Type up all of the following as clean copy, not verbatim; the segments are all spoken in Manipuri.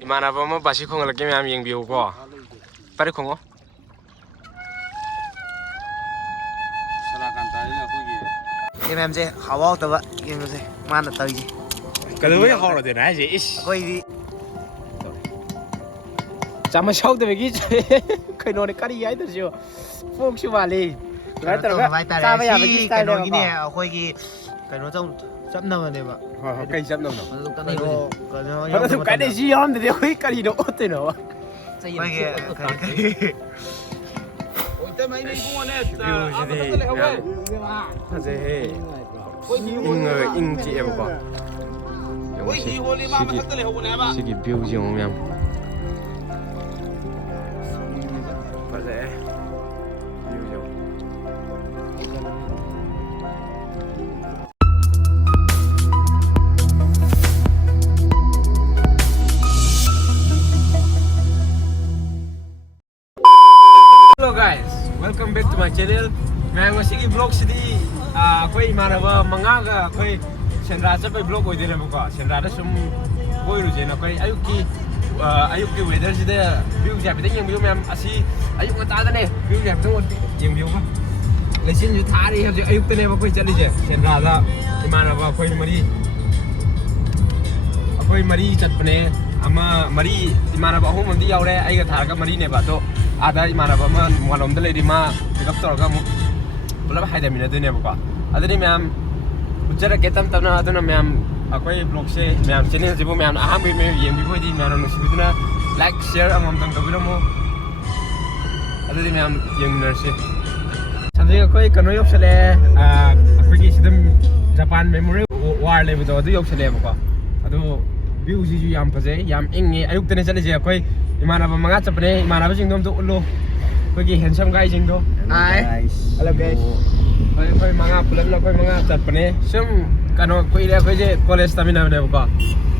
이만하면 뭐 바시 콩을 끼면 하면 잉비우고 빨리 콩어 em sẽ hậu tao vậy em sẽ mang là từ gì cái đó mới họ là thế này gì quay đi 잠만 쉬어도 되기 cái nồi này cắt đi ấy được chưa phong chưa vào đi cái đó phải ta là si cái nồi này quay cái nó trong chấm đâu này mà cây chấm đâu nó cái này nó cái này gì không thì cái cái gì đó thế nào quay cái View gì đi thật dễ ing chị em có 시기 뷰지 오면 맞아 뷰죠 Hello guys, welcome back to my channel. Ngày hôm nay vlog sẽ đi quay mà là manga cái quay Sendra sẽ quay vlog quay đi làm cái Sendra đã sum quay rồi chứ nó quay ayuki weather gì đấy view đẹp đấy nhưng view em asi ayuk người ta đây này view đẹpทั้งหมดnhưng view mà lấy xin như thả đi hay chứ ayuk tên này mà quay chân đi chứ Sendra là mà là quay mari chặt bên ama mari mà là hôm mình đi đâu đấy ai cái thả cái mari này bảo tôi ada mà là mà ngoài lồng đây đi mà pick up tàu cái là hai đêm nữa đây này bảo ada đi mày ujar cái tâm na đó là mày quay vlog sẽ mày channel chỉ mày aham bị mày xem video đi mày nó sẽ na like share amam tang tabi mo ada đi mày xem nữa sẽ chẳng hạn quay cái nội dung sẽ là quay cái system Japan memory war level đó đó sẽ là bảo đó view gì yam phải vậy yam inge ayuk tên sẽ là gì quay Imana ba mga chapne imana ba jing dom to ulo kogi handsome guy jing do ai hello guys koi mga pulang na koi mga chapne sum kano koi le koi je college tamina ne ba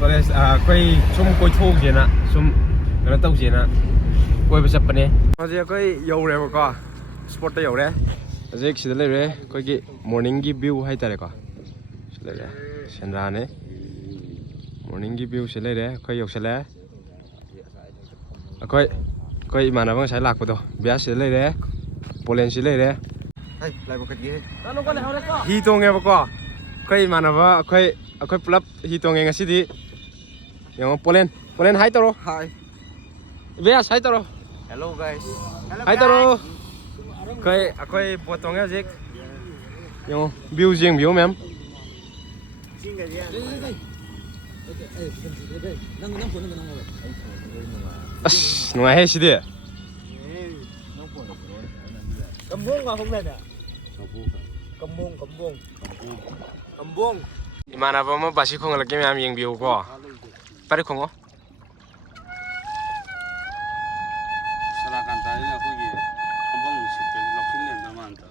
college koi sum koi thog je na sum kano tau je na koi ba chapne aje koi yo re ba ko sport ta yo re aje sida le re koi gi morning gi view hai ta re ko sida re Sendra ne morning gi view se le re koi yo se le coi mà nó vẫn sẽ lạc vào đó bé sẽ lấy đấy Polen sẽ lấy đấy lại một cái gì hi tông nghe bao coi mà nó vợ coi plug hi tông nghe ngay xí đi nhưng Polen hai tao rồi hi bé hai tao rồi hello guys hai tao rồi coi bộ tông nghe gì nhưng view riêng view mềm nungay hay sih Kembung mà không lên à? Kembung. Imana ba mo basi khong lagi mem yang view ko pare khong silakan tadi aku gi kembung situ lokil len da mantap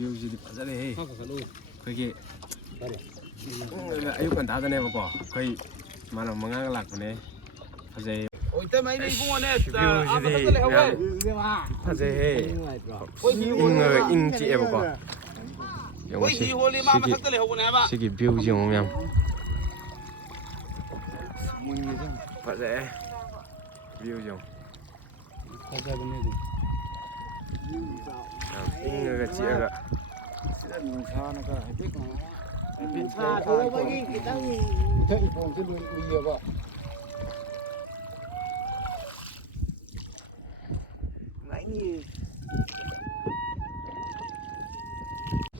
view gì rất là hay coi kì ayuk kan tada ne bako coi mà nó mang lạc này thật dễ ôi tới mấy đi cũng anh view gì đi thật dễ hay ing chị em bako ôi hi holi mà thật tới hậu này ba 시기 view gì không em thật dễ view gì người chị ạ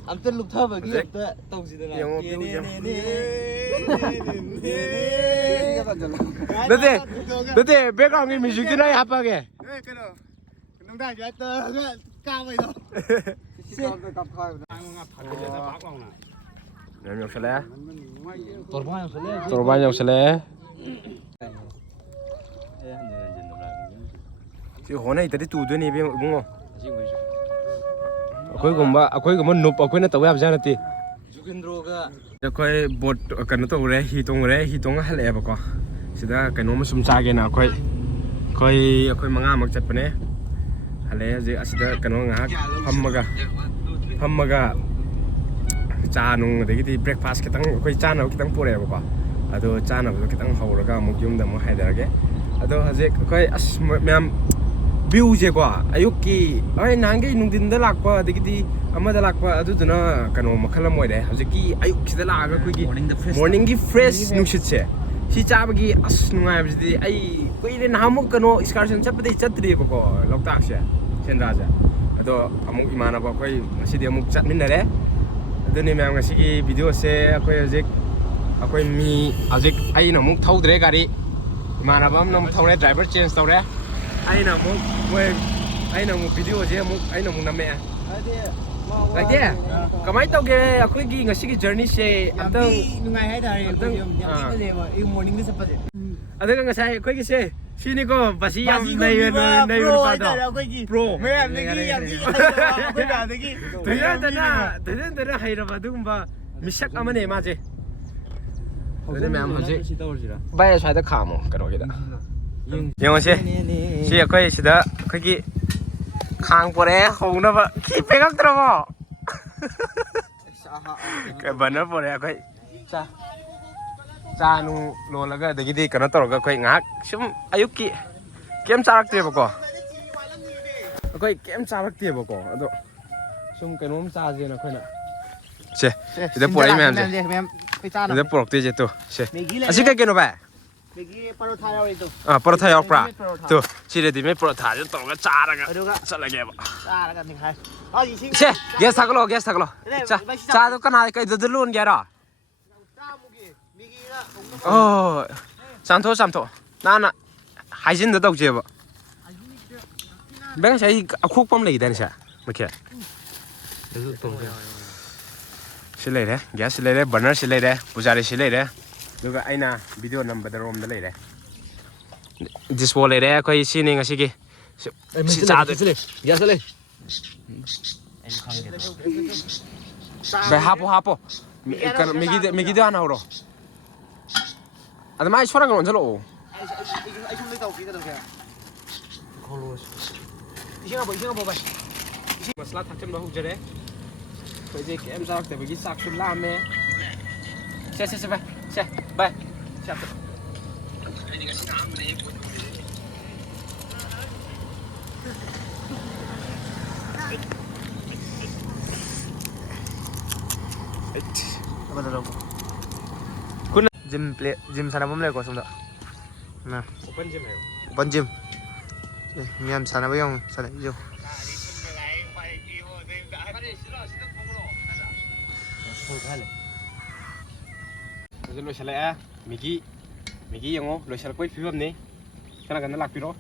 Anh tên lục thơ và ghi tông gì đây này 너네 백악이 뮤직이나 합하게 ได้จะเตอก็ก้าวไปต่อเสียไปกับใครนะ Ném nhọc xe lé. Tổ ba nhọc xe lé. Tổ ba nhọc xe lé. Thì hôm nay tới tụ đôi này biết đúng không? Akwai gumba nup akwai na tawai abjana ti. Akwai bot kan to re hi tong hale ba ko. Sida kano ma sum cha ge na akwai manga mak chat pane. Hale je asida kano nga phammaga cha nung adagidi breakfast kitang akwai cha na kitang pore ba ko. Ado cha na kitang hawraga amuk yum da mo haidarage. Ado haje akwai as ma'am view je ko ayukki ai nange nungdin da lakpa adagidi amada lakpa aduduna kano makhala moi de hajiki ayukki da laga kuigi morning gi fresh nushit che si chabagi as nungai bidi ai koire namu kano excursion chapde chatri ko Loktak se chendra ja ado amuk imana ba koi masidi amuk chatminare aduni ma'am ngasi gi video se akoi mi ajik ai na muk thaudre gari imana bam nam thaure driver change tawre ai na muk video je muk ai na muk name like there kamai tau ge akoi gi ngasi gi journey se atang nungai hai da re yam le ba in morning ni sapade adaga ngasai akoi gi se sini ko basi yam nei pa do pro me am ni gi yam gi ko da de gi tena haira ba dum ba misak amane ma je aduni ma'am haje bai sai da khamo kano gi da yung si akwai sida akwai khang pore hongna ba ki pegak tramo ka banar pore akwai cha nu lo laga dagidi kana toroga akwai ngak sum ayukki kem charakte ba ko akwai kem charakte ba ko ado sum kanom cha je na khoi na se sida pore ma'am je sida porok te je to se asi kai keno ba Megi parotha yaw itu. Parotha yaw pra. Tu, sire di me parotha jo toroga charaga. Chalage ba. Charaga ni khai. A ising. Se, gas thaklo. Cha do kana kai do lun ga ra. Cha mugi. Megi ra. Oh. Samtho. Na haijin da dog je ba. Bang sai akhuk pam lei dan sa. Makhe. Silai de, gas silai de, burner silai de, pujari silai de. Duga aina video number da rom da lei de. This wall lei de koi sini ngasi gi. Si cha do silai. Gas silai. Be hapo. Migi de ana ro. Ada mai chora ngon jalo. Ai chung mai tau ki da do kya. Kholos. Ising abo ba. Masla thakcham ba hu jare. Koi je em sak te bagi sak chum lam me. Se bye. Chat. Apa dah kun gym sana bom le ko sum da na open gym miam sana ba yong sana jo Jadi lo salah Migi yang lo salah kau film ni, kan lak piro.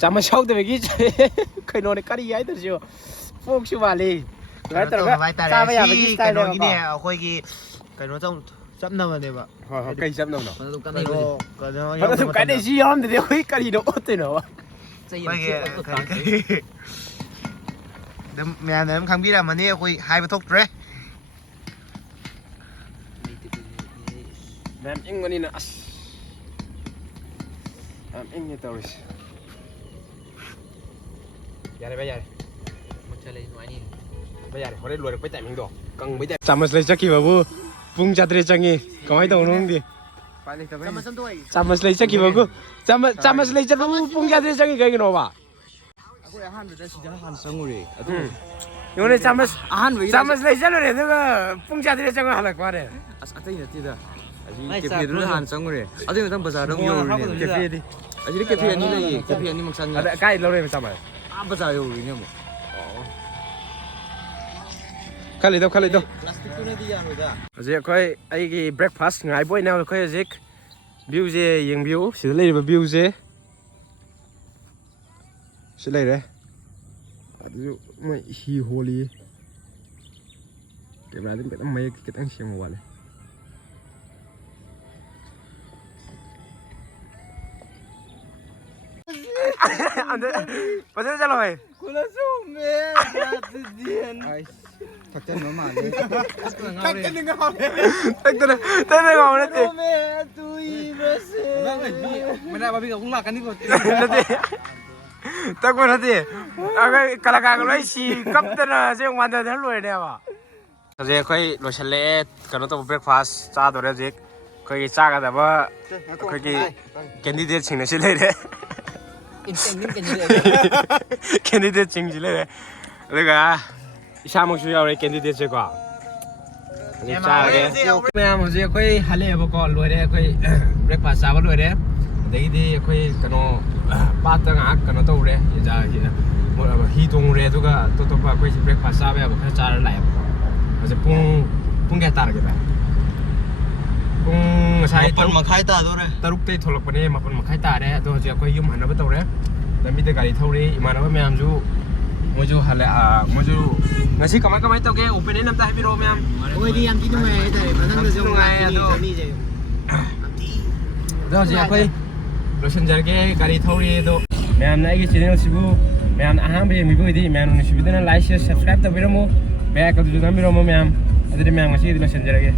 Sama show tu Migi, kau nol kari ay tu sih, fok sih balik. Right there. Sama ya Migi style ni ni, aku lagi kau nol jom jam nama ni ba. Kau jam nama. Kalau tu kau ni sih yang tu dia kau kari no tu no. Mẹ này em không biết là mà nè khui hai bát thuốc rồi. Mẹ em cái này nè. Em như tao rồi. Giờ đây bây giờ. Một chơi lấy nói đi. Bây giờ họ đây lùi được bây tại mình đổ. Cần bây tại. Chăm lấy chắc kì vào bu. Bung chặt lấy changi. Có ai đâu không đi. Chăm lấy chắc kì vào bu. Chăm lấy chắc bung chặt lấy changi cái gì nó ba. 이번에 잠만 레이저를 해. 누가 뽕자들이 저거 하려고 하래. 아따이 나티다. 아직 개피들은 한 쌍으로. 아직 난 바자랑 요르네. 개피디. 아직 개피 아니래. 개피 아니 막상. 아, 가이 로레 잠만. 안 바자 요르네 뭐. 칼리도. 플라스틱 tún에 디야 하다. 아직 거의 아이기 브렉파스트 ngai boy now 거의 아직 viewsꯦ ꯌꯦꯡꯕꯤꯌꯨ ꯁꯤꯗ ꯂꯩꯔꯤꯕ viewꯁꯦ ꯁꯤ ꯂꯩꯔꯦ ꯑꯗꯨꯁꯨ ꯃꯣꯏ ꯍꯤ ꯍꯣꯜꯂꯤ ꯀꯦꯃꯦꯔꯥꯗꯤ ꯈꯤꯇꯪ ꯃꯌꯦꯛ ꯈꯤꯇꯪ ꯁꯦꯡꯕ ꯋꯥꯠꯂꯦ ꯐꯖꯅ ꯆꯠꯂꯣ ꯍꯣꯏ ꯊꯛꯆꯟꯕ ꯃꯥꯜꯂꯦ ꯇꯛꯇꯅ ꯉꯥꯎꯕ ꯅꯠꯇꯦ ꯃꯅꯥ ꯕꯥꯕꯤꯒ ꯑꯃꯨꯛ ꯂꯥꯛꯀꯅꯤꯀꯣ ꯅꯠꯇꯦ ꯇꯛꯄ ꯅꯠꯇꯦ ꯀलाꯀꯥꯔꯒ ꯂꯣꯏ ꯁꯤ ꯀꯞꯇꯅ ꯁꯦ ꯋꯥꯟꯗꯗꯅ ꯂꯣꯏꯔꯅꯦꯕ ꯍꯧꯖꯤꯛ ꯑꯩꯈꯣꯏ ꯂꯣꯏꯁꯤꯜꯂꯛꯑꯦ ꯀꯩꯅꯣ ꯇꯧꯕ ꯕ꯭ꯔꯦꯛꯐꯥꯁ ꯆꯥꯗꯣꯔꯦ ꯍꯧꯖꯤꯛ ꯑꯩꯈꯣꯏꯒꯤ ꯆꯥꯒꯗꯕ ꯑꯩꯈꯣꯏꯒꯤ ꯀꯦꯟꯗꯤꯗꯦꯠꯁꯤꯡꯅ ꯁꯤ ꯂꯩꯔꯦ ꯀꯦꯟꯗꯤꯗꯦꯠꯁꯤꯡꯁꯤ ꯂꯩꯔꯦ ꯑꯗꯨꯒ ꯏꯁꯥꯃꯛꯁꯨ ꯌꯥꯎꯔꯦ ꯀꯦꯟꯗꯤꯗꯦꯠꯁꯦꯀꯣ ꯍꯧꯖꯤꯛ ꯆꯥꯔꯒꯦ ꯃꯌꯥꯝ ꯍꯧꯖꯤꯛ ꯑꯩꯈꯣꯏ ꯍꯜꯂꯛꯑꯦꯕꯀꯣ ꯂꯣꯏꯔꯦ ꯑꯩꯈꯣꯏ ꯕ꯭ꯔꯦꯛꯐꯥꯁ ꯆꯥꯕ ꯂꯣꯏꯔꯦ ꯑꯗꯒꯤꯗꯤ ꯑꯩꯈꯣꯏ ꯀꯩꯅꯣ ꯄꯥꯠꯇ ꯉꯥꯏꯍꯥꯛ ꯀꯩꯅꯣ ꯇꯧꯔꯦ ꯍꯤ ꯇꯣꯡꯉꯨꯔꯦ ꯑꯗꯨꯒ ꯑꯇꯣꯞꯄ ꯑꯩꯈꯣꯏꯁꯤ ꯕ꯭ꯔꯦꯛꯐꯥꯁ ꯆꯥꯕ ꯌꯥꯕ ꯈꯔ ꯆꯥꯔ ꯂꯥꯛꯑꯦꯕꯀꯣ ꯍꯧꯖꯤꯛ ꯄꯨꯡ ꯀꯌꯥ ꯇꯥꯔꯒꯦ ꯚꯥꯏ ꯄꯨꯡ ꯉꯁꯥꯏ 8:30 ꯇꯔꯨꯛꯇꯩ ꯊꯣꯛꯂꯛꯄꯅꯦ 8:30 ꯇꯥꯔꯦ ꯑꯗꯣ ꯍꯧꯖꯤꯛ ꯑꯩꯈꯣꯏ ꯌꯨꯝ ꯍꯟꯅꯕ ꯇꯧꯔꯦ ꯂꯝꯕꯤꯗ ꯒꯥꯔꯤ ꯊꯧꯔꯤ ꯏꯃꯥꯟꯅꯕ ꯃꯌꯥꯝꯁꯨ ꯃꯣꯏꯁꯨ ꯃꯣꯏꯁꯨ ꯉꯁꯤ ꯀꯃꯥꯏ ꯇꯧꯒꯦ ꯑꯣꯄꯤꯅꯤꯌꯟ ꯑꯝꯇ ꯍꯥꯏꯕꯤꯔꯛꯑꯣ ꯃꯌꯥꯝ ꯑꯩꯈꯣꯏꯗꯤ ꯌꯥꯝ ꯊꯤ ꯅꯨꯡꯉꯥꯏ ꯍꯥꯏꯇꯥꯔꯦ ꯃꯊꯪꯗꯁꯨ ꯅꯨꯡꯉꯥꯏ ꯑꯗꯣ ꯖꯔꯅꯤꯁꯦ ꯑꯗꯣ ꯍꯧꯖꯤꯛ ꯑꯩꯈꯣꯏ ꯂꯣꯏꯁꯤꯟꯖꯔꯒꯦ ꯒꯥꯔꯤ ꯊꯧꯔꯤ ꯑꯗꯣ ꯃꯌꯥꯝꯅ ꯑꯩꯒꯤ ꯆꯦꯅꯦꯜꯁꯤꯕꯨ ꯃꯌꯥꯝꯅ ꯑꯍꯥꯟꯕ ꯌꯦꯡꯕꯤꯕ ꯑꯣꯏꯗꯤ ꯃꯌꯥꯝꯅ ꯅꯨꯡꯁꯤꯕꯤꯗꯨꯅ ꯂꯥꯏꯛ ꯁꯦꯌꯔ ꯁꯕꯁꯀ꯭ꯔꯥꯏꯕ ꯇꯧꯕꯤꯔꯝꯃꯨ ꯕꯦꯜ ꯑꯥꯏꯀꯟꯗꯨꯁꯨ ꯅꯝꯕꯤꯔꯝꯃꯨ ꯃꯌꯥꯝ ꯑꯗꯨꯗꯤ ꯃꯌꯥꯝ ꯉꯁꯤꯒꯤꯗꯤ ꯂꯣꯏꯁꯤꯟꯖꯔꯒꯦ